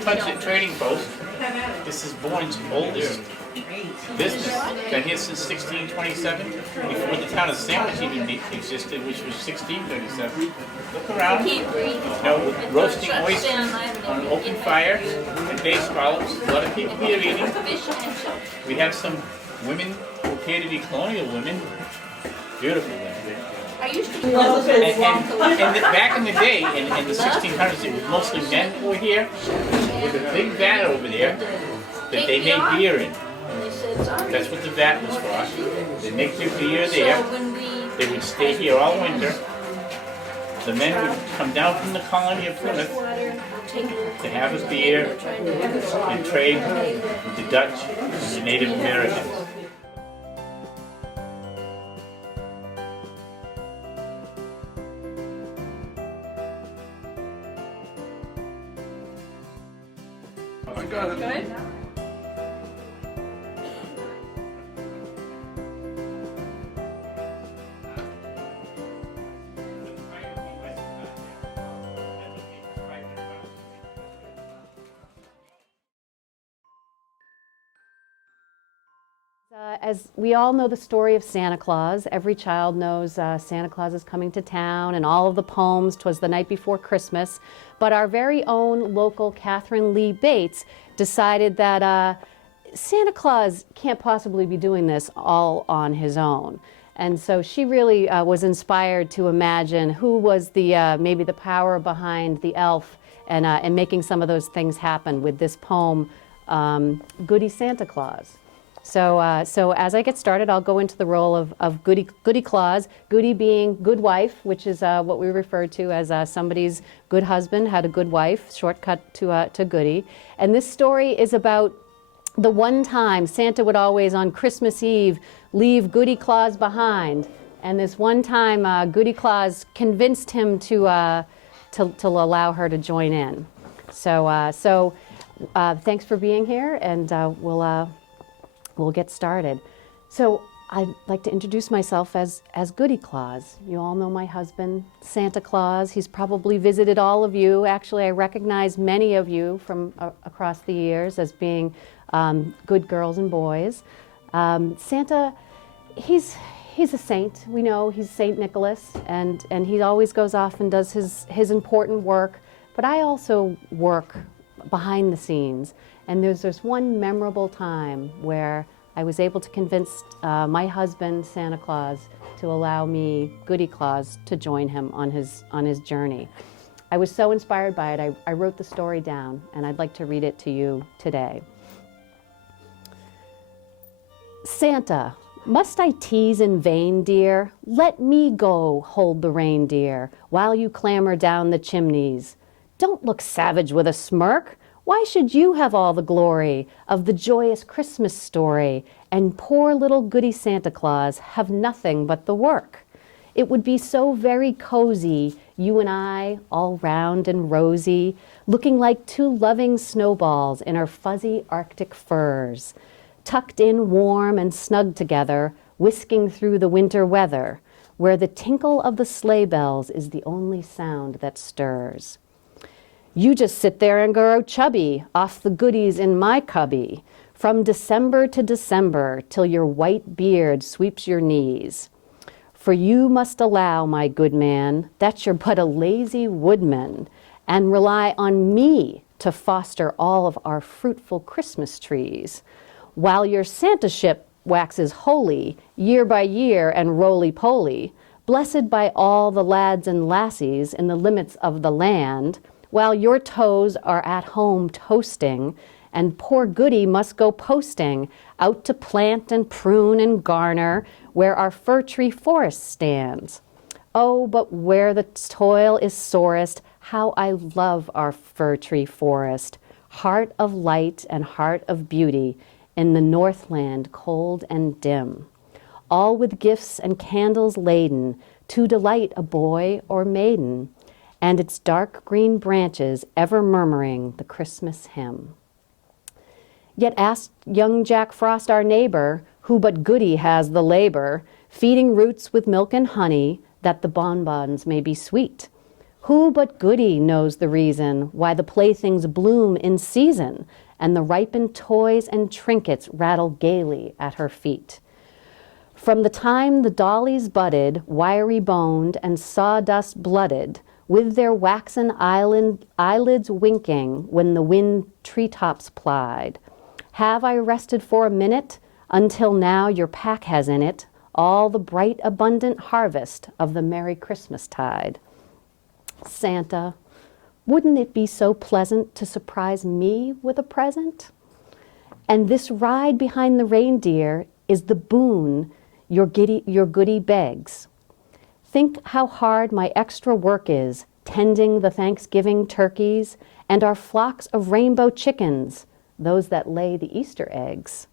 Aptucxet Trading Post. This is Bourne's oldest business. Been here since 1627, before the town of Sandwich even existed, which was 1637. Look around. Roasting oysters on an open fire and bay scallops. A lot of people here eating. We have some women who appear to be colonial women. Beautiful women. And back in the day, in the 1600s, it was mostly men who were here with a big vat over there that they made beer in. That's what the vat was for. They make their beer there. They would stay here all winter. The men would come down from the colony of Plymouth to have a beer and trade with the Dutch and the Native Americans. I got it. Good. As we all know the story of Santa Claus, every child knows Santa Claus is coming to town and all of the poems, 'Twas the Night Before Christmas. But our very own local Katherine Lee Bates decided that Santa Claus can't possibly be doing this all on his own. And so she really was inspired to imagine who was the maybe the power behind the elf and making some of those things happen with this poem, Goody Santa Claus. So as I get started, I'll go into the role of Goody Claus, Goody being good wife, which is what we refer to as somebody's good husband had a good wife, shortcut to Goody. And this story is about the one time Santa would always on Christmas Eve leave Goody Claus behind. And this one time Goody Claus convinced him to allow her to join in. So thanks for being here, and we'll get started. So I'd like to introduce myself as Goody Claus. You all know my husband, Santa Claus. He's probably visited all of you. Actually, I recognize many of you from across the years as being good girls and boys. Santa, he's a saint. We know he's Saint Nicholas, and he always goes off and does his important work. But I also work behind the scenes. And there's this one memorable time where I was able to convince my husband, Santa Claus, to allow me, Goody Claus, to join him on his journey. I was so inspired by it, I wrote the story down, and I'd like to read it to you today. Santa, must I tease in vain, dear? Let me go hold the reindeer while you clamber down the chimneys. Don't look savage with a smirk. Why should you have all the glory of the joyous Christmas story, and poor little Goody Santa Claus have nothing but the work? It would be so very cozy, you and I, all round and rosy, looking like two loving snowballs in our fuzzy Arctic furs, tucked in warm and snug together, whisking through the winter weather, where the tinkle of the sleigh bells is the only sound that stirs. You just sit there and grow chubby off the goodies in my cubby, from December to December, till your white beard sweeps your knees. For you must allow, my good man, that you're but a lazy woodman, and rely on me to foster all of our fruitful Christmas trees, while your Santaship waxes holy year by year and roly-poly, blessed by all the lads and lassies in the limits of the land, while your toes are at home toasting, and poor Goody must go posting out to plant and prune and garner where our fir tree forest stands. Oh, but where the toil is sorest, how I love our fir tree forest, heart of light and heart of beauty in the Northland cold and dim, all with gifts and candles laden to delight a boy or maiden, and its dark green branches ever murmuring the Christmas hymn. Yet ask young Jack Frost, our neighbor, who but Goody has the labor, feeding roots with milk and honey, that the bonbons may be sweet. Who but Goody knows the reason why the playthings bloom in season and the ripened toys and trinkets rattle gaily at her feet? From the time the dollies budded, wiry-boned and sawdust-blooded, with their waxen eyelids winking when the wind treetops plied, have I rested for a minute until now your pack has in it all the bright, abundant harvest of the Merry Christmas tide. Santa, wouldn't it be so pleasant to surprise me with a present? And this ride behind the reindeer is the boon your Goody begs. Think how hard my extra work is tending the Thanksgiving turkeys and our flocks of rainbow chickens, those that lay the Easter eggs.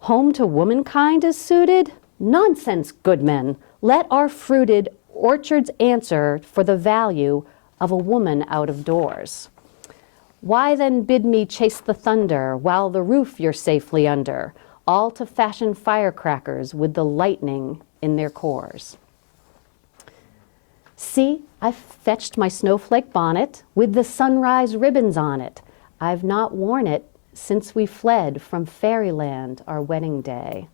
Home to womankind is suited? Nonsense, good men. Let our fruited orchards answer for the value of a woman out of doors. Why then bid me chase the thunder while the roof you're safely under, all to fashion firecrackers with the lightning in their cores? See, I've fetched my snowflake bonnet with the sunrise ribbons on it. I've not worn it since we fled from fairyland our wedding day.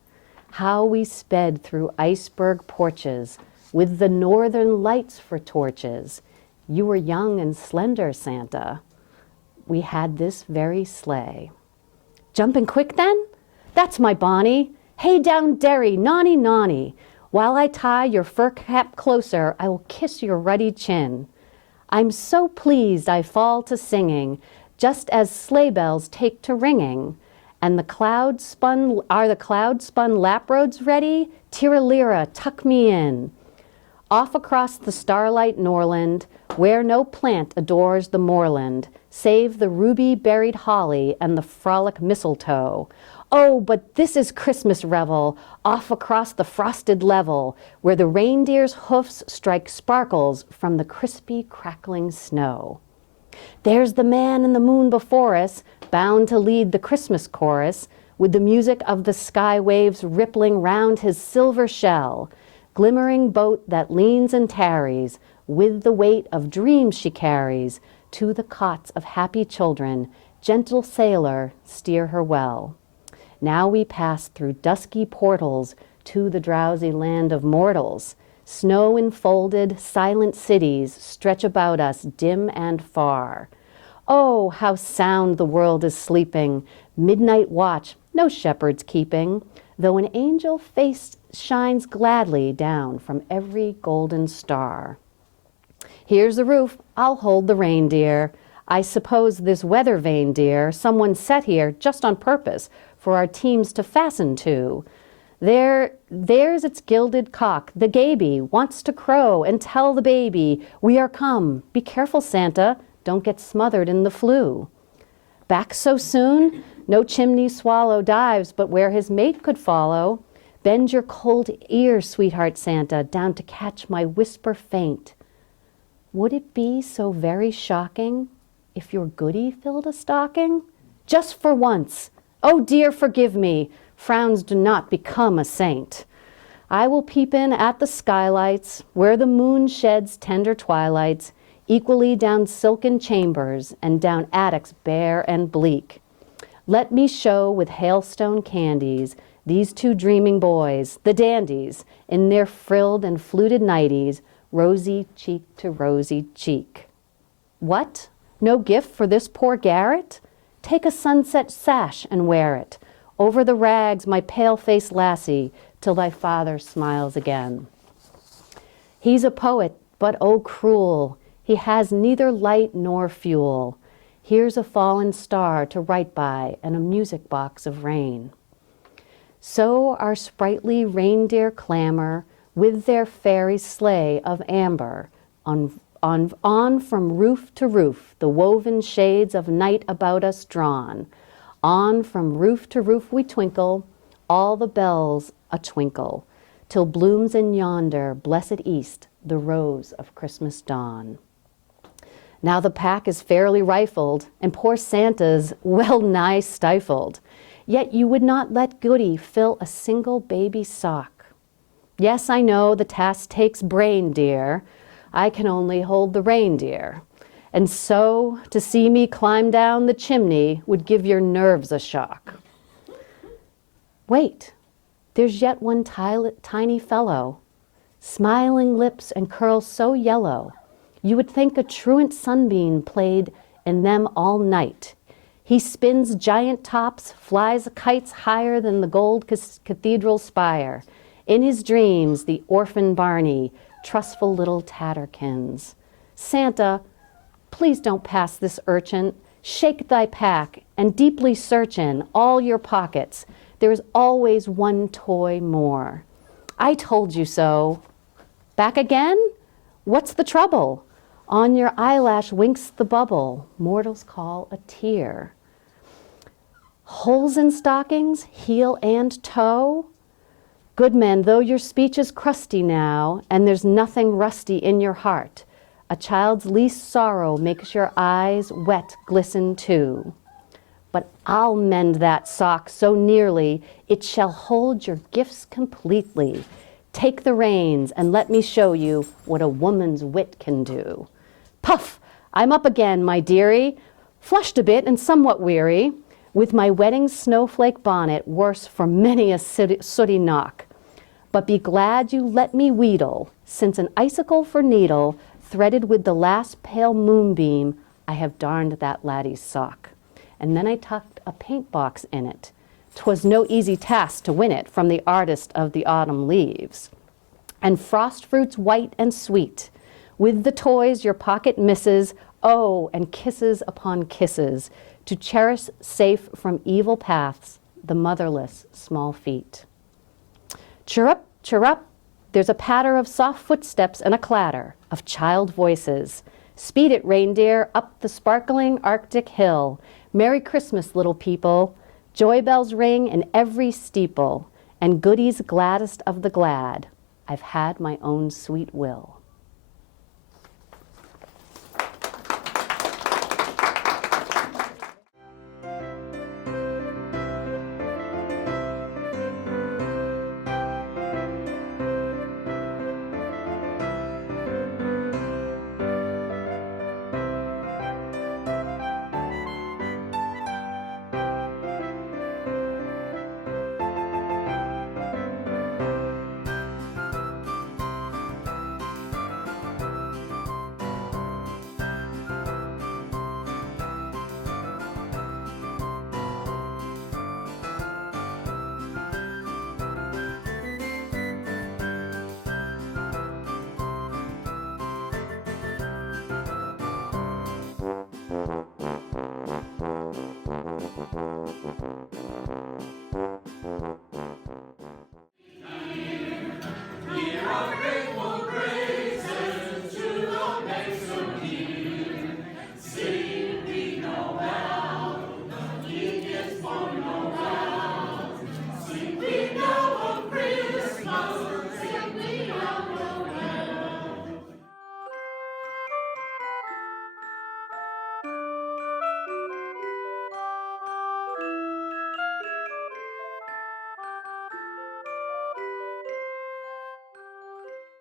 How we sped through iceberg porches with the northern lights for torches. You were young and slender, Santa. We had this very sleigh. Jumping quick then? That's my Bonnie. Hey down Derry, nonny nonny. While I tie your fur cap closer, I will kiss your ruddy chin. I'm so pleased I fall to singing, just as sleigh bells take to ringing. And the cloud spun lap roads ready? Tiralira, tuck me in. Off across the starlight Norland, where no plant adores the moorland, save the ruby-berried holly and the frolic mistletoe. Oh, but this is Christmas revel, off across the frosted level, where the reindeer's hoofs strike sparkles from the crispy, crackling snow. There's the man in the moon before us, bound to lead the Christmas chorus, with the music of the sky waves rippling round his silver shell, glimmering boat that leans and tarries, with the weight of dreams she carries, to the cots of happy children, gentle sailor, steer her well. Now we pass through dusky portals to the drowsy land of mortals. Snow-enfolded, silent cities stretch about us dim and far. Oh, how sound the world is sleeping, midnight watch, no shepherds keeping, though an angel face shines gladly down from every golden star. Here's the roof, I'll hold the reindeer. I suppose this weather vane, dear, someone set here just on purpose for our teams to fasten to. There's its gilded cock, the gaby, wants to crow and tell the baby, we are come. Be careful, Santa, don't get smothered in the flue. Back so soon? No chimney swallow dives but where his mate could follow. Bend your cold ear, sweetheart Santa, down to catch my whisper faint. Would it be so very shocking if your Goody filled a stocking? Just for once. Oh dear, forgive me. Frowns do not become a saint. I will peep in at the skylights, where the moon sheds tender twilights, equally down silken chambers and down attics bare and bleak. Let me show with hailstone candies these two dreaming boys, the dandies, in their frilled and fluted nighties, rosy cheek to rosy cheek. What? No gift for this poor garret? Take a sunset sash and wear it over the rags, my pale-faced lassie, till thy father smiles again. He's a poet, but oh cruel, he has neither light nor fuel. Here's a fallen star to write by and a music box of rain. So our sprightly reindeer clamor with their fairy sleigh of amber, on from roof to roof, the woven shades of night about us drawn. On from roof to roof we twinkle, all the bells a twinkle, till blooms in yonder blessed east the rose of Christmas dawn. Now the pack is fairly rifled, and poor Santa's well nigh stifled. Yet you would not let Goody fill a single baby sock. Yes, I know the task takes brain, dear, I can only hold the reindeer. And so, to see me climb down the chimney would give your nerves a shock. Wait, there's yet one tiny fellow, smiling lips and curls so yellow, you would think a truant sunbeam played in them all night. He spins giant tops, flies kites higher than the gold cathedral spire. In his dreams, the orphan Barney, trustful little tatterkins. Santa, please don't pass this urchin. Shake thy pack and deeply search in all your pockets. There is always one toy more. I told you so. Back again? What's the trouble? On your eyelash winks the bubble mortals call a tear. Holes in stockings, heel and toe? Good men, though your speech is crusty now, and there's nothing rusty in your heart, a child's least sorrow makes your eyes wet glisten too. But I'll mend that sock so nearly, it shall hold your gifts completely. Take the reins and let me show you what a woman's wit can do. Puff, I'm up again, my dearie, flushed a bit and somewhat weary, with my wedding snowflake bonnet worse for many a sooty knock. But be glad you let me wheedle, since an icicle for needle, threaded with the last pale moonbeam, I have darned that laddie's sock. And then I tucked a paint box in it. 'Twas no easy task to win it from the artist of the autumn leaves. And frost fruits white and sweet, with the toys your pocket misses, oh, and kisses upon kisses, to cherish safe from evil paths the motherless small feet. Chirrup, chirrup, there's a patter of soft footsteps and a clatter of child voices. Speed it, reindeer, up the sparkling Arctic hill. Merry Christmas, little people. Joy bells ring in every steeple, and Goody's gladdest of the glad. I've had my own sweet will.